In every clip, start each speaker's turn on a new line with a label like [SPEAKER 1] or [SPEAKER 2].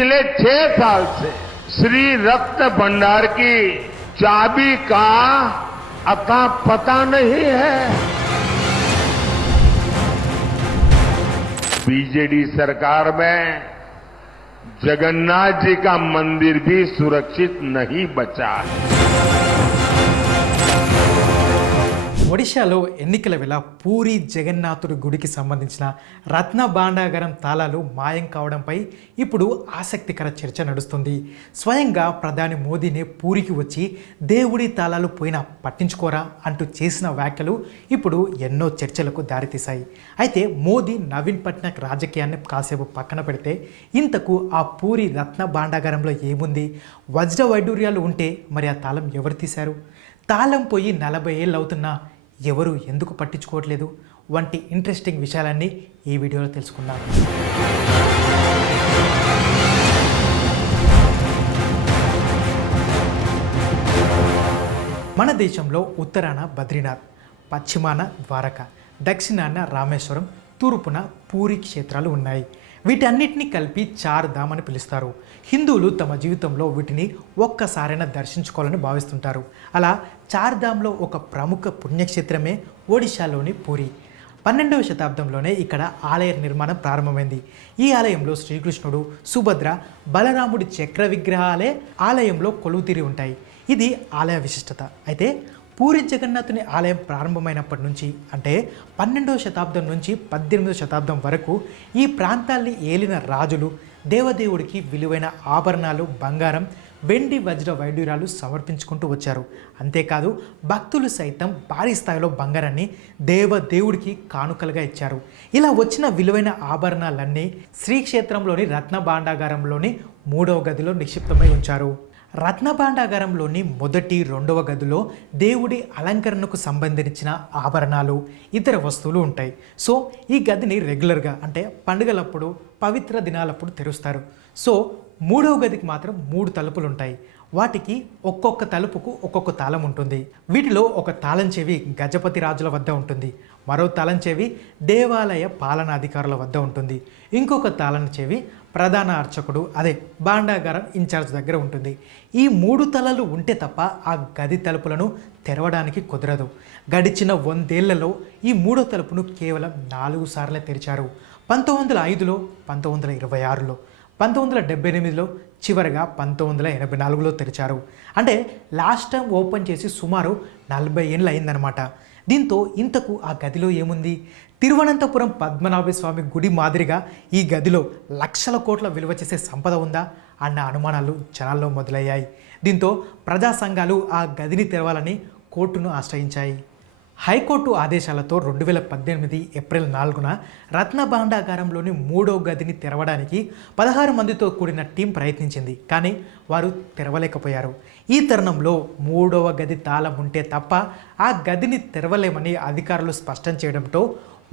[SPEAKER 1] पिछले छह साल से श्री रत्न भंडार की चाबी का अता पता नहीं है। बीजेडी सरकार में जगन्नाथ जी का मंदिर भी सुरक्षित नहीं बचा है।
[SPEAKER 2] ఒడిశాలో ఎన్నికల వేళ పూరి జగన్నాథుడి గుడికి సంబంధించిన రత్న భాండాగారం తాళాలు మాయం కావడంపై ఇప్పుడు ఆసక్తికర చర్చ నడుస్తుంది. స్వయంగా ప్రధాని మోదీనే పూరికి వచ్చి దేవుడి తాళాలు పోయినా పట్టించుకోరా అంటూ చేసిన వ్యాఖ్యలు ఇప్పుడు ఎన్నో చర్చలకు దారితీశాయి. అయితే మోదీ నవీన్ పట్నాయక్ రాజకీయాన్ని కాసేపు పక్కన పెడితే ఇంతకు ఆ పూరి రత్న భాండాగారంలో ఏముంది? వజ్ర వైడూర్యాలు ఉంటే మరి ఆ తాళం ఎవరు తీశారు? తాళం పోయి నలభై ఏళ్ళు అవుతున్నా ఎవరు ఎందుకు పట్టించుకోవట్లేదు వంటి ఇంట్రెస్టింగ్ విషయాలన్నీ ఈ వీడియోలో తెలుసుకుందాం. మన దేశంలో ఉత్తరాన బద్రీనాథ్ పశ్చిమాన ద్వారక దక్షిణాన రామేశ్వరం తూర్పున పూరి క్షేత్రాలు ఉన్నాయి. వీటన్నిటిని కలిపి చార్ ధామ్ అని పిలుస్తారు. హిందువులు తమ జీవితంలో వీటిని ఒక్కసారైనా దర్శించుకోవాలని భావిస్తుంటారు. అలా చార్ ధామ్లో ఒక ప్రముఖ పుణ్యక్షేత్రమే ఒడిశాలోని పూరి. పన్నెండవ శతాబ్దంలోనే ఇక్కడ ఆలయ నిర్మాణం ప్రారంభమైంది. ఈ ఆలయంలో శ్రీకృష్ణుడు సుభద్ర బలరాముడి చక్ర విగ్రహాలే ఆలయంలో కొలువుతీరి ఉంటాయి. ఇది ఆలయ విశిష్టత. అయితే పూరి జగన్నాథుని ఆలయం ప్రారంభమైనప్పటి నుంచి అంటే పన్నెండవ శతాబ్దం నుంచి పద్దెనిమిదవ శతాబ్దం వరకు ఈ ప్రాంతాల్ని ఏలిన రాజులు దేవదేవుడికి విలువైన ఆభరణాలు బంగారం వెండి వజ్ర వైడూర్యాలు సమర్పించుకుంటూ వచ్చారు. అంతేకాదు భక్తులు సైతం భారీ స్థాయిలో బంగారాన్ని దేవదేవుడికి కానుకలుగా ఇచ్చారు. ఇలా వచ్చిన విలువైన ఆభరణాలన్నీ శ్రీక్షేత్రంలోని రత్న భాండాగారంలోని మూడవ గదిలో నిక్షిప్తమై ఉంచారు. రత్నభాండాగారంలోని మొదటి రెండవ గదిలో దేవుడి అలంకరణకు సంబంధించిన ఆభరణాలు ఇతర వస్తువులు ఉంటాయి. సో ఈ గదిని రెగ్యులర్గా అంటే పండుగలప్పుడు పవిత్ర దినాలప్పుడు తెరుస్తారు. సో మూడవ గదికి మాత్రం మూడు తలుపులు ఉంటాయి. వాటికి ఒక్కొక్క తలుపుకు ఒక్కొక్క తాళం ఉంటుంది. వీటిలో ఒక తాళం చెవి గజపతి రాజుల వద్ద ఉంటుంది. మరో తాళం చెవి దేవాలయ పాలనాధికారుల వద్ద ఉంటుంది. ఇంకొక తాళం చెవి ప్రధాన అర్చకుడు అదే భాండాగారం ఇన్ఛార్జ్ దగ్గర ఉంటుంది. ఈ మూడు తలలు ఉంటే తప్ప ఆ గది తలుపులను తెరవడానికి కుదరదు. గడిచిన వందేళ్ళలో ఈ మూడో తలుపును కేవలం నాలుగు సార్లే తెరిచారు. పంతొమ్మిది వందల ఐదులో పంతొమ్మిది వందల ఇరవై ఆరులో పంతొమ్మిది వందల డెబ్బై ఎనిమిదిలో చివరిగా పంతొమ్మిది వందల ఎనభై నాలుగులో తెరిచారు. అంటే లాస్ట్ టైం ఓపెన్ చేసి సుమారు నలభై ఏళ్ళు అయిందనమాట దీంతో ఇంతకు ఆ గదిలో ఏముంది? తిరువనంతపురం పద్మనాభ స్వామి గుడి మాదిరిగా ఈ గదిలో లక్షల కోట్ల విలువ చేసే సంపద ఉందా? అన్న అనుమానాలు జనాల్లో మొదలయ్యాయి. దీంతో ప్రజా సంఘాలు ఆ గదిని తెరవాలని కోర్టును ఆశ్రయించాయి. హైకోర్టు ఆదేశాలతో రెండు వేల పద్దెనిమిది ఏప్రిల్ నాలుగున రత్న భాండాగారంలోని మూడో గదిని తెరవడానికి పదహారు మందితో కూడిన టీం ప్రయత్నించింది కానీ వారు తెరవలేకపోయారు. ఈ తరుణంలో మూడవ గది తాళం ఉంటే తప్ప ఆ గదిని తెరవలేమని అధికారులు స్పష్టం చేయడంతో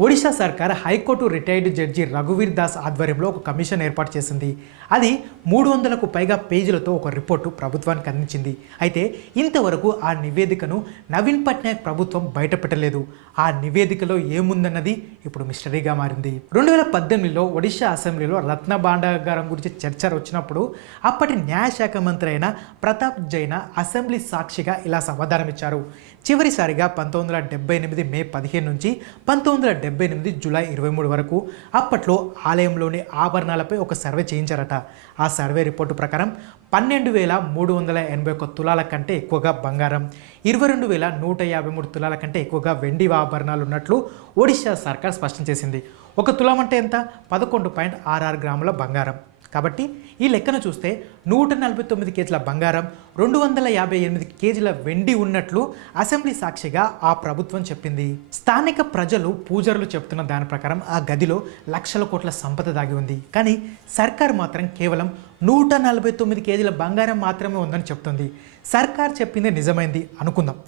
[SPEAKER 2] ఒడిశా సర్కార్ హైకోర్టు రిటైర్డ్ జడ్జి రఘువీర్ దాస్ ఆధ్వర్యంలో ఒక కమిషన్ ఏర్పాటు చేసింది. అది మూడు వందలకు పైగా పేజీలతో ఒక రిపోర్టు ప్రభుత్వానికి అందించింది. అయితే ఇంతవరకు ఆ నివేదికను నవీన్ పట్నాయక్ ప్రభుత్వం బయటపెట్టలేదు. ఆ నివేదికలో ఏముందన్నది ఇప్పుడు మిస్టరీగా మారింది. రెండు వేల పద్దెనిమిదిలో ఒడిశా అసెంబ్లీలో రత్న భాండాగారం గురించి చర్చ వచ్చినప్పుడు అప్పటి న్యాయశాఖ మంత్రి అయిన ప్రతాప్ జైన అసెంబ్లీ సాక్షిగా ఇలా సమాధానం ఇచ్చారు చివరిసారిగా పంతొమ్మిది వందల డెబ్బై ఎనిమిది మే పదిహేను నుంచి పంతొమ్మిది వందల డెబ్బై ఎనిమిది జూలై ఇరవై మూడు వరకు అప్పట్లో ఆలయంలోని ఆభరణాలపై ఒక సర్వే చేయించారట. ఆ సర్వే రిపోర్టు ప్రకారం పన్నెండు వేల మూడు వందల ఎనభై ఒక్క తులాల కంటే ఎక్కువగా బంగారం ఇరవై రెండు వేల నూట యాభై మూడు తులాల కంటే ఎక్కువగా వెండి ఆభరణాలు ఉన్నట్లు ఒడిశా సర్కార్ స్పష్టం చేసింది. ఒక తులం అంటే ఎంత? పదకొండు పాయింట్ ఆరు గ్రాముల బంగారం. కాబట్టి ఈ లెక్కను చూస్తే నూట నలభై తొమ్మిది కేజీల బంగారం రెండు వందల యాభై ఎనిమిది కేజీల వెండి ఉన్నట్లు అసెంబ్లీ సాక్షిగా ఆ ప్రభుత్వం చెప్పింది. స్థానిక ప్రజలు పూజారులు చెప్తున్న దాని ప్రకారం ఆ గదిలో లక్షల కోట్ల సంపద దాగి ఉంది. కానీ సర్కార్ మాత్రం కేవలం నూట నలభై తొమ్మిది కేజీల బంగారం మాత్రమే ఉందని చెప్తుంది. సర్కార్ చెప్పింది నిజమైంది అనుకుందాం.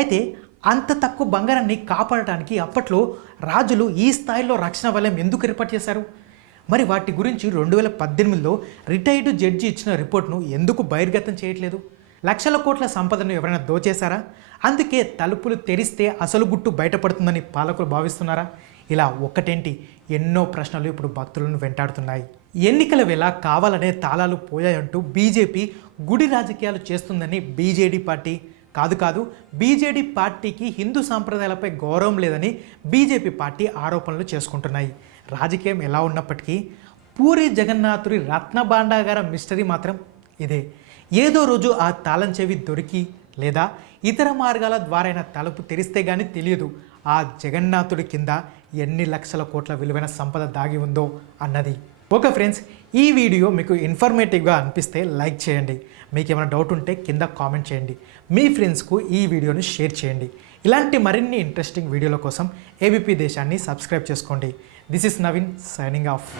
[SPEAKER 2] అయితే అంత తక్కువ బంగారాన్ని కాపాడటానికి అప్పట్లో రాజులు ఈ స్థాయిలో రక్షణ వలయం ఎందుకు ఏర్పాటు చేశారు? మరి వాటి గురించి రెండు వేల పద్దెనిమిదిలో రిటైర్డ్ జడ్జి ఇచ్చిన రిపోర్ట్ను ఎందుకు బహిర్గతం చేయట్లేదు? లక్షల కోట్ల సంపదను ఎవరైనా దోచేశారా? అందుకే తలుపులు తెరిస్తే అసలు గుట్టు బయటపడుతుందని పాలకులు భావిస్తున్నారా? ఇలా ఒక్కటేంటి? ఎన్నో ప్రశ్నలు ఇప్పుడు భక్తులను వెంటాడుతున్నాయి. ఎన్నికల వేళ కావాలనే తాళాలు పోయాయంటూ బీజేపీ గుడి రాజకీయాలు చేస్తుందని బీజేడీ పార్టీ. కాదు కాదు బీజేడీ పార్టీకి హిందూ సాంప్రదాయాలపై గౌరవం లేదని బీజేపీ పార్టీ ఆరోపణలు చేసుకుంటున్నాయి. రాజకీయం ఎలా ఉన్నప్పటికీ పూరి జగన్నాథుడి రత్నభాండాగార మిస్టరీ మాత్రం ఇదే. ఏదో రోజు ఆ తాళం చెవి దొరికి లేదా ఇతర మార్గాల ద్వారైన తలుపు తెరిస్తే కానీ తెలియదు ఆ జగన్నాథుడి కింద ఎన్ని లక్షల కోట్ల విలువైన సంపద దాగి ఉందో అన్నది. ఓకే ఫ్రెండ్స్ ఈ వీడియో మీకు ఇన్ఫర్మేటివ్గా అనిపిస్తే లైక్ చేయండి. మీకు ఏమైనా డౌట్ ఉంటే కింద కామెంట్ చేయండి. మీ ఫ్రెండ్స్కు ఈ వీడియోని షేర్ చేయండి. ఇలాంటి మరిన్ని ఇంట్రెస్టింగ్ వీడియోల కోసం ఏబీపీ దేశాన్ని సబ్స్క్రైబ్ చేసుకోండి. This is Navin signing off.